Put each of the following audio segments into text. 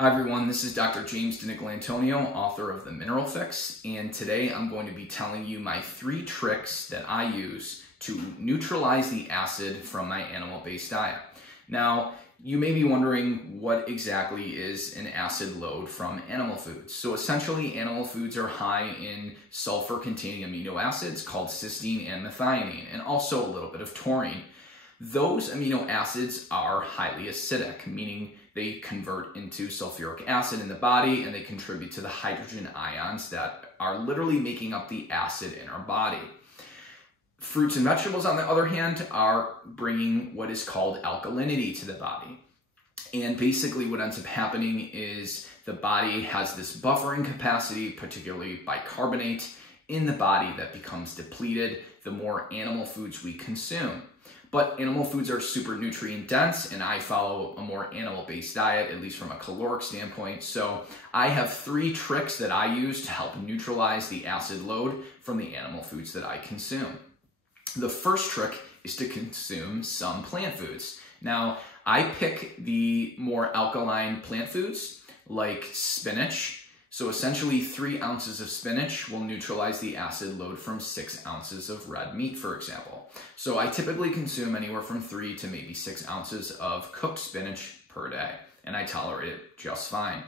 Hi everyone, this is Dr. James DiNicolantonio, author of The Mineral Fix, and today I'm going to be telling you my 3 tricks that I use to neutralize the acid from my animal-based diet. Now, you may be wondering what exactly is an acid load from animal foods. So essentially, animal foods are high in sulfur-containing amino acids called cysteine and methionine, and also a little bit of taurine. Those amino acids are highly acidic, meaning they convert into sulfuric acid in the body and they contribute to the hydrogen ions that are literally making up the acid in our body. Fruits and vegetables, on the other hand, are bringing what is called alkalinity to the body. And basically what ends up happening is the body has this buffering capacity, particularly bicarbonate, in the body that becomes depleted the more animal foods we consume. But animal foods are super nutrient dense, and I follow a more animal-based diet, at least from a caloric standpoint. So I have 3 tricks that I use to help neutralize the acid load from the animal foods that I consume. The first trick is to consume some plant foods. Now, I pick the more alkaline plant foods like spinach. So essentially 3 ounces of spinach will neutralize the acid load from 6 ounces of red meat, for example. So I typically consume anywhere from 3 to maybe 6 ounces of cooked spinach per day, and I tolerate it just fine.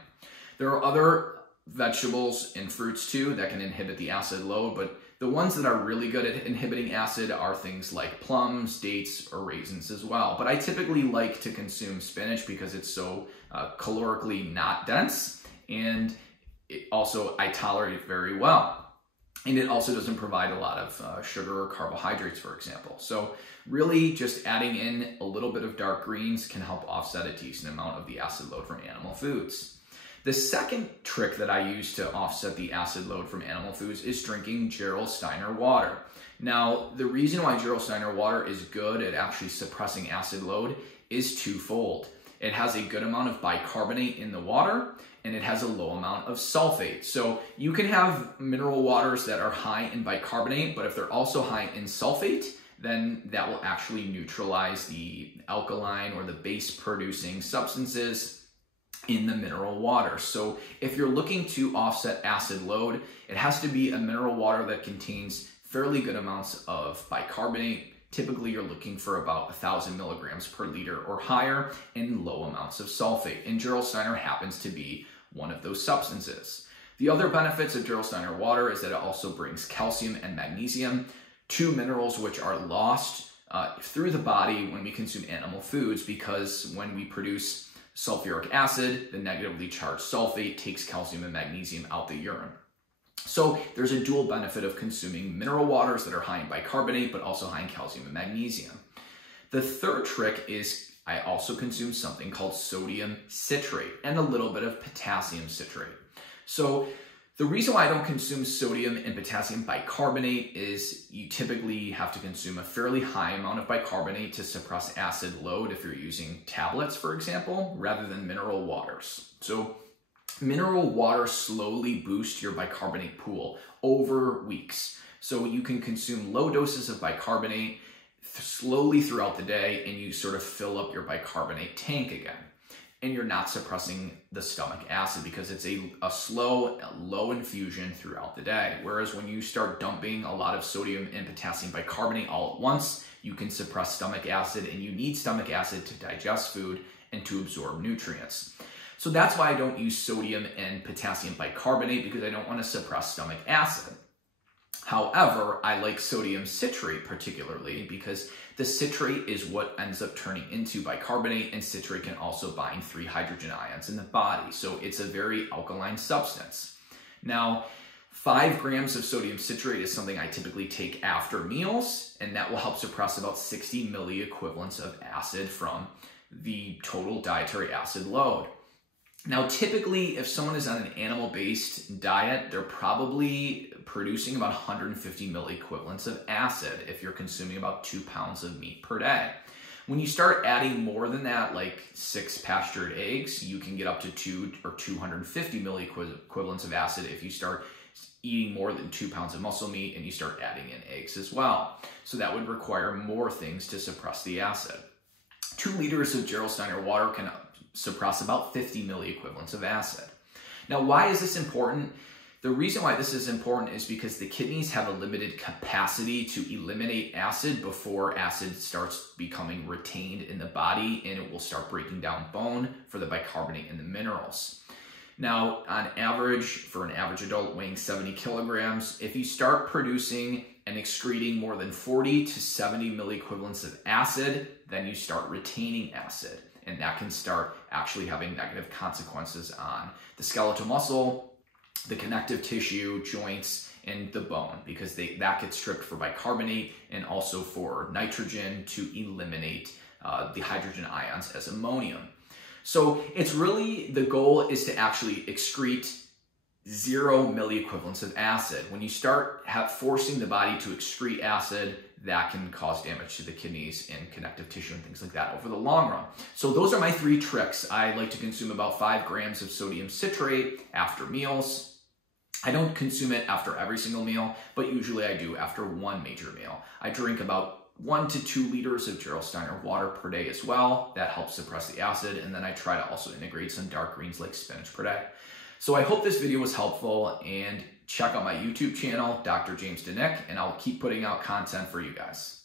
There are other vegetables and fruits too that can inhibit the acid load, but the ones that are really good at inhibiting acid are things like plums, dates, or raisins as well. But I typically like to consume spinach because it's so calorically not dense, and I tolerate it very well. And it also doesn't provide a lot of sugar or carbohydrates, for example. So really just adding in a little bit of dark greens can help offset a decent amount of the acid load from animal foods. The second trick that I use to offset the acid load from animal foods is drinking Geraldsteiner water. Now, the reason why Geraldsteiner water is good at actually suppressing acid load is twofold. It has a good amount of bicarbonate in the water, and it has a low amount of sulfate. So you can have mineral waters that are high in bicarbonate, but if they're also high in sulfate, then that will actually neutralize the alkaline or the base-producing substances in the mineral water. So if you're looking to offset acid load, it has to be a mineral water that contains fairly good amounts of bicarbonate. Typically, you're looking for about 1,000 milligrams per liter or higher, and low amounts of sulfate. And Geraldsteiner happens to be one of those substances. The other benefits of Geraldsteiner water is that it also brings calcium and magnesium, 2 minerals which are lost through the body when we consume animal foods, because when we produce sulfuric acid, the negatively charged sulfate takes calcium and magnesium out the urine. So there's a dual benefit of consuming mineral waters that are high in bicarbonate, but also high in calcium and magnesium. The third trick is I also consume something called sodium citrate and a little bit of potassium citrate. So the reason why I don't consume sodium and potassium bicarbonate is you typically have to consume a fairly high amount of bicarbonate to suppress acid load if you're using tablets, for example, rather than mineral waters. So mineral water slowly boosts your bicarbonate pool over weeks. So you can consume low doses of bicarbonate slowly throughout the day, and you sort of fill up your bicarbonate tank again. And you're not suppressing the stomach acid because it's a slow, low infusion throughout the day. Whereas when you start dumping a lot of sodium and potassium bicarbonate all at once, you can suppress stomach acid, and you need stomach acid to digest food and to absorb nutrients. So that's why I don't use sodium and potassium bicarbonate, because I don't want to suppress stomach acid. However, I like sodium citrate particularly because the citrate is what ends up turning into bicarbonate, and citrate can also bind 3 hydrogen ions in the body. So it's a very alkaline substance. Now, 5 grams of sodium citrate is something I typically take after meals, and that will help suppress about 60 milliequivalents of acid from the total dietary acid load. Now, typically, if someone is on an animal-based diet, they're probably producing about 150 milliequivalents of acid if you're consuming about 2 pounds of meat per day. When you start adding more than that, like 6 pastured eggs, you can get up to 2 or 250 milliequivalents of acid if you start eating more than 2 pounds of muscle meat and you start adding in eggs as well. So that would require more things to suppress the acid. 2 liters of Geraldsteiner water can suppress about 50 milliequivalents of acid. Now, why is this important? The reason why this is important is because the kidneys have a limited capacity to eliminate acid before acid starts becoming retained in the body, and it will start breaking down bone for the bicarbonate and the minerals. Now, on average, for an average adult weighing 70 kilograms, if you start producing and excreting more than 40 to 70 milliequivalents of acid, then you start retaining acid. And that can start actually having negative consequences on the skeletal muscle, the connective tissue, joints, and the bone, because that gets stripped for bicarbonate and also for nitrogen to eliminate the hydrogen ions as ammonium. So it's really, the goal is to actually excrete 0 milliequivalents of acid. When you start forcing the body to excrete acid, that can cause damage to the kidneys and connective tissue and things like that over the long run. So those are my 3 tricks. I like to consume about 5 grams of sodium citrate after meals. I don't consume it after every single meal, but usually I do after one major meal. I drink about 1 to 2 liters of Geraldsteiner water per day as well. That helps suppress the acid, and then I try to also integrate some dark greens like spinach per day. So I hope this video was helpful, and check out my YouTube channel, Dr. James DiNic, and I'll keep putting out content for you guys.